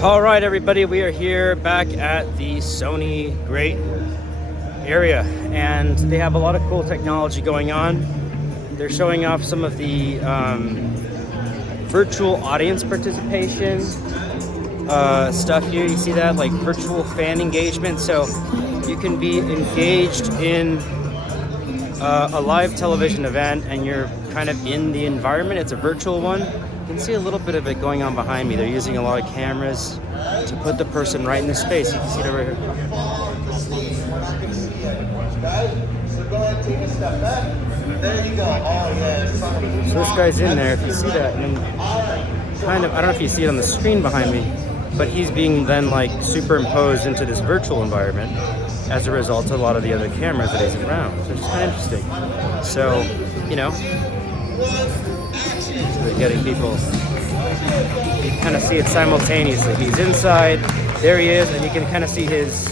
All right, everybody, we are here back at the Sony Great area, and they have a lot of cool technology going on. They're showing off some of the virtual audience participation stuff here. You see that, like virtual fan engagement, so you can be engaged in a live television event and you're kind of in the environment. It's a virtual one. You can see a little bit of it going on behind me. They're using a lot of cameras to put the person right in the space. You can see it over here. So go ahead, take a step back. There you go. Oh, yes. So this guy's in there, if you see that, and kind of, I don't know if you see it on the screen behind me, but he's being then like superimposed into this virtual environment as a result of a lot of the other cameras that he's around. So it's kind of interesting. So, you know, they're getting people, you kind of see it simultaneously. He's inside, there he is, and you can kind of see his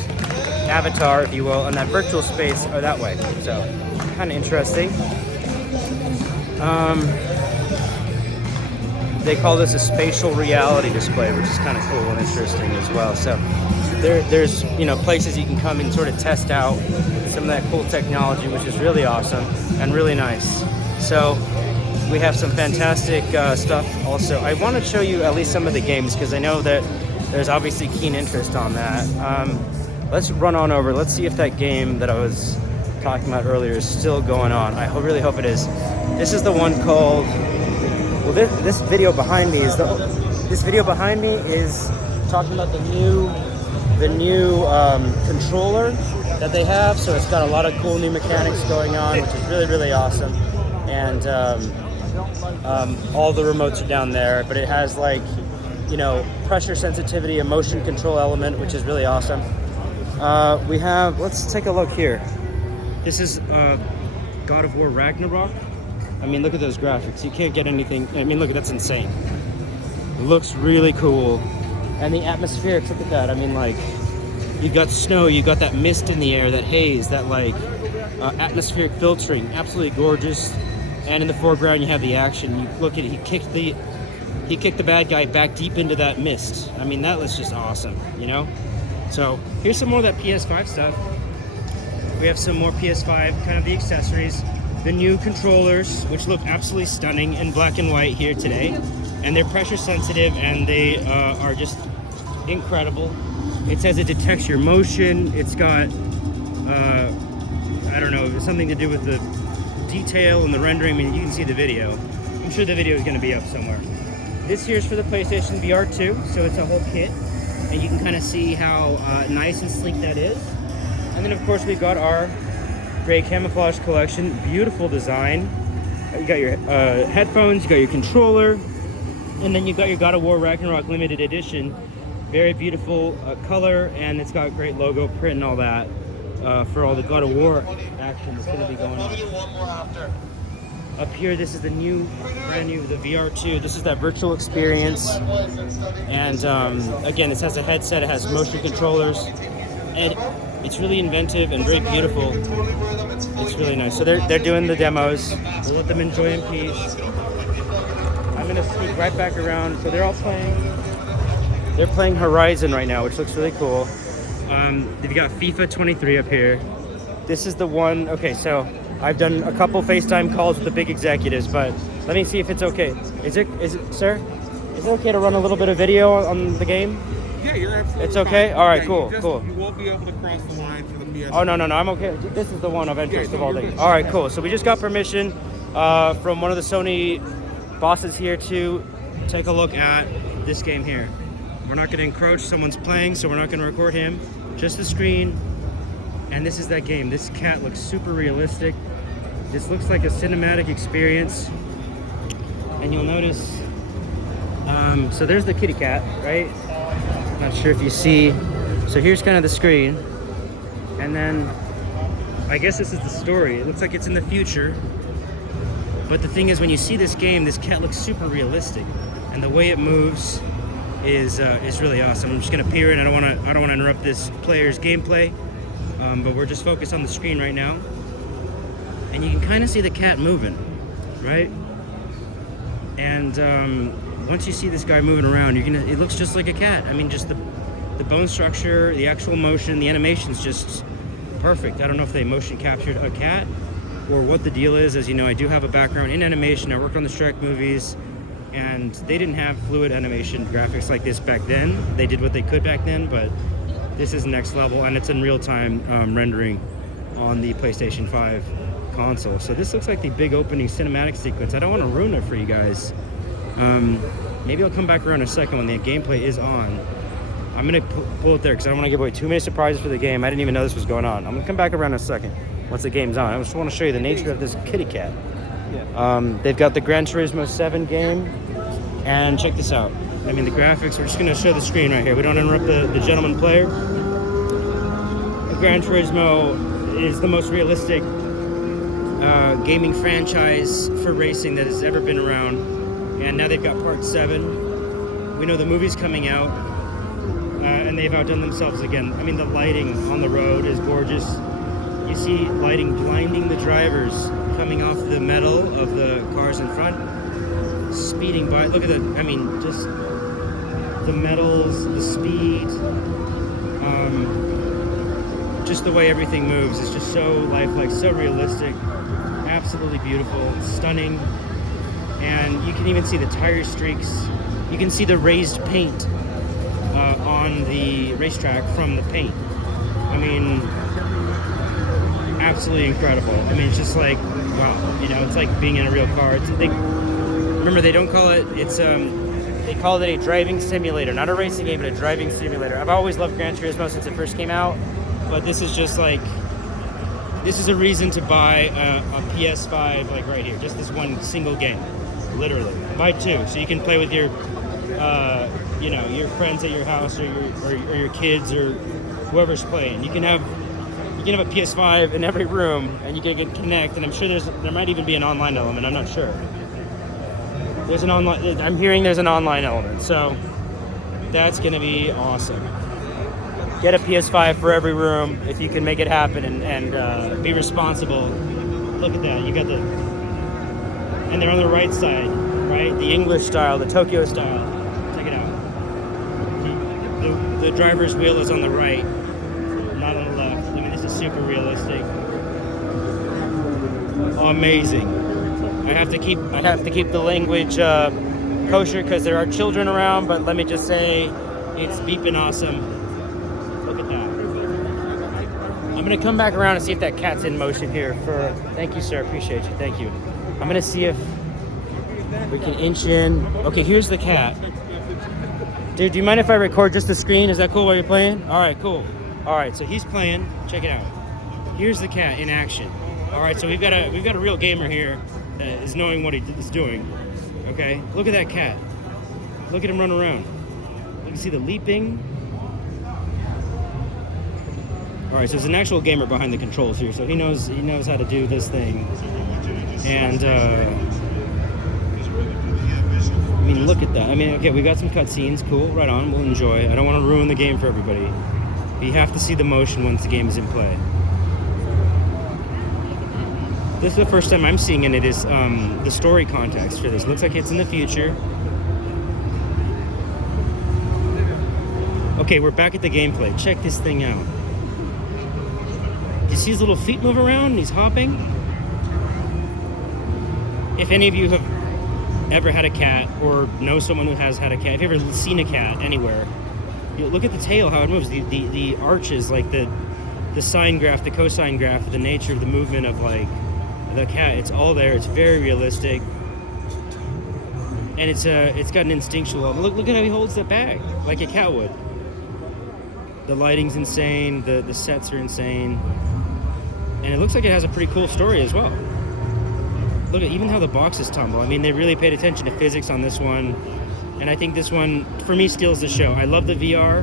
avatar, if you will, in that virtual space or that way. So, kind of interesting. They call this a spatial reality display, which is kind of cool and interesting as well. So there's places you can come and sort of test out some of that cool technology, which is really awesome and really nice. So we have some fantastic stuff also. I want to show you at least some of the games because I know that there's obviously keen interest on that. Let's run on over. Let's see if that game that I was talking about earlier is still going on. I really hope it is. This is the one called. Well, this video behind me is talking about the new controller that they have. So it's got a lot of cool new mechanics going on, which is really, really awesome. And all the remotes are down there, but it has like, pressure sensitivity, a motion control element, which is really awesome. Let's take a look here. This is God of War Ragnarok. I mean, look at those graphics. You can't get anything. I mean, look, that's insane. It looks really cool. And the atmospherics, look at that. I mean, like, you've got snow, you've got that mist in the air, that haze, that, like, atmospheric filtering. Absolutely gorgeous. And in the foreground, you have the action. You look at it, he kicked the bad guy back deep into that mist. I mean, that was just awesome, So, here's some more of that PS5 stuff. We have some more PS5, kind of the accessories. The new controllers, which look absolutely stunning in black and white here today. And they're pressure sensitive and they are just incredible. It says it detects your motion. It's got, I don't know, something to do with the detail and the rendering. I mean, you can see the video. I'm sure the video is going to be up somewhere. This here's for the PlayStation VR 2, so it's a whole kit. And you can kind of see how nice and sleek that is. And then, of course, we've got our gray camouflage collection. Beautiful design. You got your headphones, you got your controller, and then you got your God of War Ragnarok limited edition. Very beautiful color, and it's got great logo print and all that for all the God of War action that's going to be going on. Up here, this is the brand new, the VR2. This is that virtual experience. And again, this has a headset, it has motion controllers, and it's really inventive and very beautiful. It's really nice. So they're doing the demos. We'll let them enjoy in peace. I'm gonna sneak right back around. So they're playing Horizon right now, which looks really cool. They've got FIFA 23 up here. This is the one. Okay, so I've done a couple FaceTime calls with the big executives, but let me see if it's okay. Is it, sir? Is it okay to run a little bit of video on the game? Yeah, you're absolutely It's okay? fine. All right, Yeah, cool. You won't be able to cross the line for the PS. Oh, no, I'm okay. This is the one of interest Yeah, of all you're things. good. All right, cool. So we just got permission from one of the Sony bosses here to take a look at this game here. We're not going to encroach. Someone's playing, so we're not going to record him. Just the screen. And this is that game. This cat looks super realistic. This looks like a cinematic experience. And you'll notice, so there's the kitty cat, right? Not sure if you see. So here's kind of the screen. And then, I guess this is the story. It looks like it's in the future. But the thing is, when you see this game, this cat looks super realistic. And the way it moves is really awesome. I'm just gonna peer in. I don't wanna interrupt this player's gameplay. But we're just focused on the screen right now. And you can kind of see the cat moving, right? And once you see this guy moving around, it looks just like a cat. I mean, just the bone structure, the actual motion, the animation's just perfect. I don't know if they motion captured a cat or what the deal is. As you know, I do have a background in animation. I worked on the Shrek movies, and they didn't have fluid animation graphics like this back then. They did what they could back then, but this is next level, and it's in real-time rendering on the PlayStation 5 console. So this looks like the big opening cinematic sequence. I don't want to ruin it for you guys. Maybe I'll come back around in a second when the gameplay is on. I'm going to pull it there because I don't want to give away too many surprises for the game. I didn't even know this was going on. I'm going to come back around in a second once the game's on. I just want to show you the nature of this kitty cat. They've got the Gran Turismo 7 game, and check this out. I mean, the graphics, we're just going to show the screen right here. We don't interrupt the gentleman player. The Gran Turismo is the most realistic gaming franchise for racing that has ever been around. And now they've got part 7. We know the movie's coming out, and they've outdone themselves again. I mean, the lighting on the road is gorgeous. You see lighting blinding the drivers coming off the metal of the cars in front, speeding by. Look at just the metals, the speed, just the way everything moves is just so lifelike, so realistic, absolutely beautiful, stunning. And you can even see the tire streaks. You can see the raised paint on the racetrack from the paint. I mean, absolutely incredible. I mean, it's just like, wow, it's like being in a real car. Remember, they don't call it, they call it a driving simulator, not a racing game, but a driving simulator. I've always loved Gran Turismo since it first came out, but this is just like, this is a reason to buy a PS5, like right here, just this one single game, literally. Buy 2, so you can play with your, your friends at your house, or your kids, or whoever's playing. You can have a PS5 in every room, and you can connect. And I'm sure there might even be an online element. I'm not sure. I'm hearing there's an online element, so that's gonna be awesome. Get a PS5 for every room if you can make it happen, and be responsible. Look at that. You got and they're on the right side, right? The English style, the Tokyo style. Check it out. The driver's wheel is on the right, not on the left. I mean, this is super realistic. Amazing. I have to keep the language kosher because there are children around, but let me just say, it's beeping awesome. Look at that. I'm gonna come back around and see if that cat's in motion here. Thank you, sir. Appreciate you. Thank you. I'm gonna see if we can inch in. Okay, here's the cat. Dude, do you mind if I record just the screen? Is that cool while you're playing? All right, cool. All right, so he's playing. Check it out. Here's the cat in action. All right, so we've got a real gamer here that is knowing what he is doing. Okay, look at that cat. Look at him run around. You can see the leaping. All right, so there's an actual gamer behind the controls here, so he knows how to do this thing. And I mean, look at that. I mean, okay, we got some cutscenes. Cool, right on. We'll enjoy. I don't want to ruin the game for everybody. But you have to see the motion once the game is in play. This is the first time I'm seeing it is the story context for this. Looks like it's in the future. Okay, we're back at the gameplay. Check this thing out. Do you see his little feet move around? He's hopping. If any of you have ever had a cat or know someone who has had a cat, if you've ever seen a cat anywhere, look at the tail, how it moves. The arches, like the sine graph, the cosine graph, the nature of the movement of like the cat, it's all there. It's very realistic, and it's got an instinctual. Look at how he holds that bag like a cat would. The lighting's insane. The sets are insane, and it looks like it has a pretty cool story as well. Look at even how the boxes tumble. I mean, they really paid attention to physics on this one, and I think this one for me steals the show. I love the VR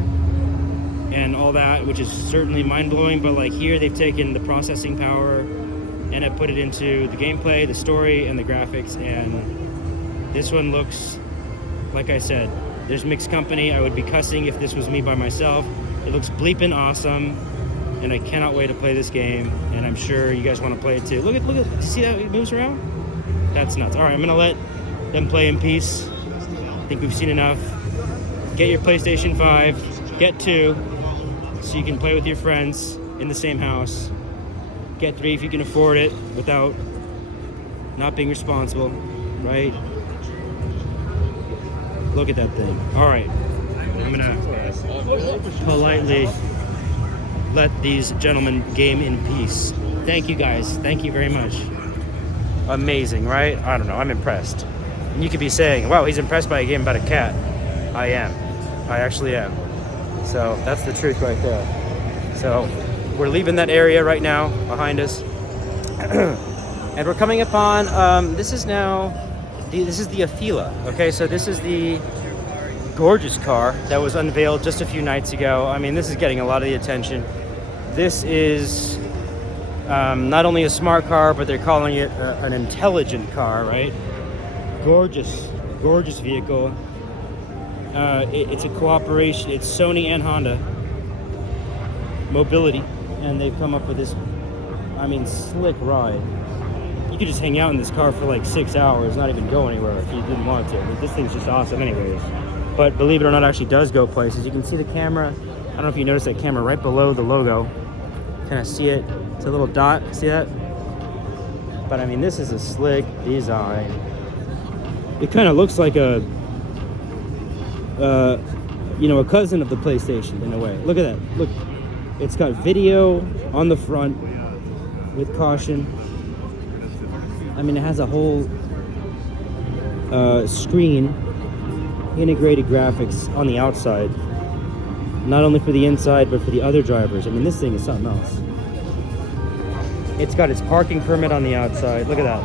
and all that, which is certainly mind-blowing, but like here they've taken the processing power and have put it into the gameplay, the story, and the graphics, and this one looks, like I said, there's mixed company. I would be cussing if this was me by myself. It looks bleeping awesome, and I cannot wait to play this game, and I'm sure you guys want to play it too. Look at, you see how it moves around? That's nuts. All right, I'm gonna let them play in peace. I think we've seen enough. Get your PlayStation 5, get 2, so you can play with your friends in the same house. Get 3 if you can afford it without not being responsible, right? Look at that thing. All right, I'm gonna politely let these gentlemen game in peace. Thank you guys, thank you very much. Amazing, right? I don't know, I'm impressed. And you could be saying, wow, he's impressed by a game about a cat. I am, I actually am. So that's the truth right there. So we're leaving that area right now behind us. And we're coming upon, this is the Afeela, okay? So this is the gorgeous car that was unveiled just a few nights ago. I mean, this is getting a lot of the attention. This is not only a smart car, but they're calling it an intelligent car, right? Gorgeous, gorgeous vehicle. It's a cooperation, it's Sony and Honda Mobility, and they've come up with this, I mean, slick ride. You could just hang out in this car for like 6 hours, not even go anywhere if you didn't want to. This thing's just awesome anyways. But believe it or not, it actually does go places. You can see the camera. I don't know if you noticed that camera right below the logo. Kind of see it. It's a little dot. See that? But I mean, this is a slick design. It kind of looks like a cousin of the PlayStation in a way. Look at that. Look, it's got video on the front with caution. I mean, it has a whole screen, integrated graphics on the outside, not only for the inside but for the other drivers. I mean, this thing is something else. It's got its parking permit on the outside. Look at that.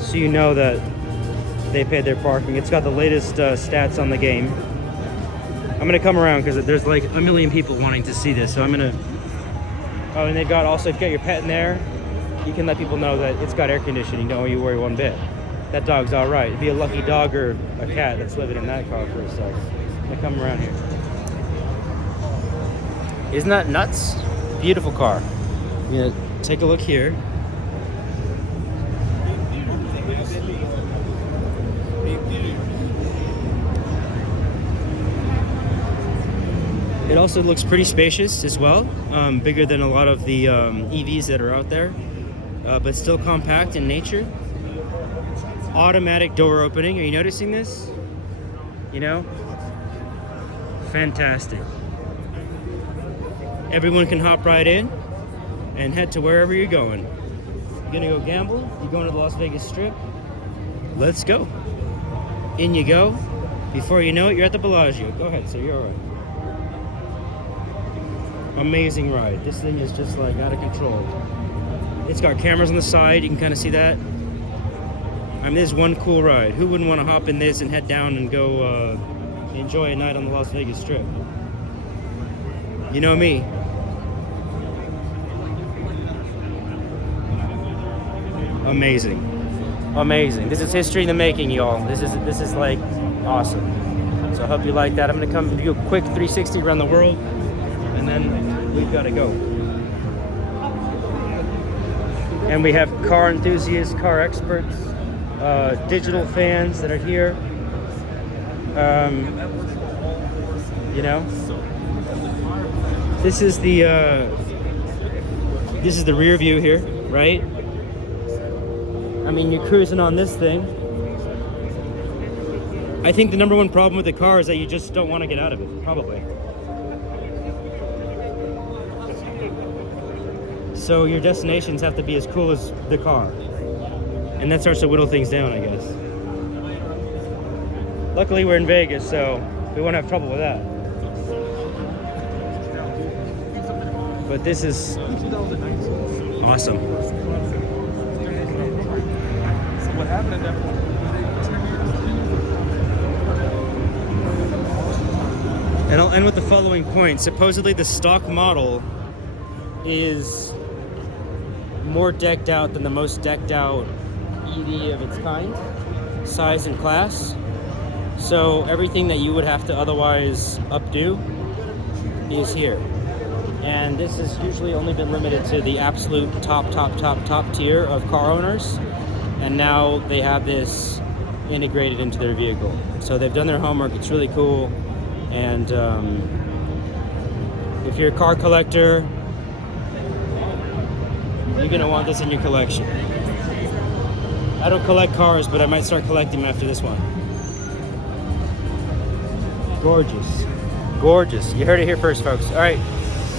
So you know that they paid their parking. It's got the latest stats on the game. I'm gonna come around because there's like a million people wanting to see this. So I'm gonna. Oh, and they've got also, if you got your pet in there, you can let people know that it's got air conditioning. Don't you worry one bit. That dog's all right. It'd be a lucky dog or a cat that's living in that car for a sec. I'm gonna come around here. Isn't that nuts? Beautiful car. I'm gonna take a look here. It also looks pretty spacious as well, bigger than a lot of the EVs that are out there, but still compact in nature. Automatic door opening, are you noticing this? You know? Fantastic. Everyone can hop right in and head to wherever you're going. You're gonna go gamble? You're going to the Las Vegas Strip? Let's go. In you go. Before you know it, you're at the Bellagio. Go ahead, sir, you're all right. Amazing ride. This thing is just like out of control. It's got cameras on the side, you can kind of see that. I mean, this is one cool ride. Who wouldn't want to hop in this and head down and go enjoy a night on the Las Vegas Strip? You know me. Amazing. Amazing. This is history in the making, y'all. This is like awesome. So I hope you like that. I'm gonna come do a quick 360 around the world, and then we've got to go. And we have car enthusiasts, car experts, digital fans that are here. You know, this is the rear view here, right? I mean, you're cruising on this thing. I think the number one problem with the car is that you just don't want to get out of it, probably. So your destinations have to be as cool as the car. And that starts to whittle things down, I guess. Luckily we're in Vegas, so we won't have trouble with that. But this is awesome. What happened at that point? And I'll end with the following point. Supposedly the stock model is more decked out than the most decked out EV of its kind, size and class. So everything that you would have to otherwise updo is here. And this has usually only been limited to the absolute top tier of car owners. And now they have this integrated into their vehicle. So they've done their homework. It's really cool. And if you're a car collector, you're gonna want this in your collection. I don't collect cars, but I might start collecting them after this one. Gorgeous. Gorgeous. You heard it here first, folks. All right,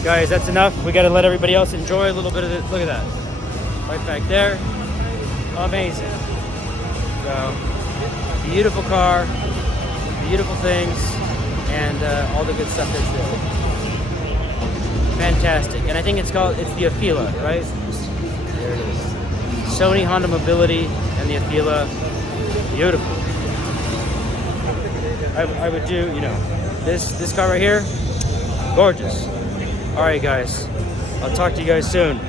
guys, that's enough. We got to let everybody else enjoy a little bit of it. Look at that. Right back there. Amazing. So, beautiful car, beautiful things, and all the good stuff that's there. Fantastic. And I think it's the Afeela, right? There it is. Sony Honda Mobility and the Afeela. Beautiful. I would do, this car right here, gorgeous. All right, guys, I'll talk to you guys soon.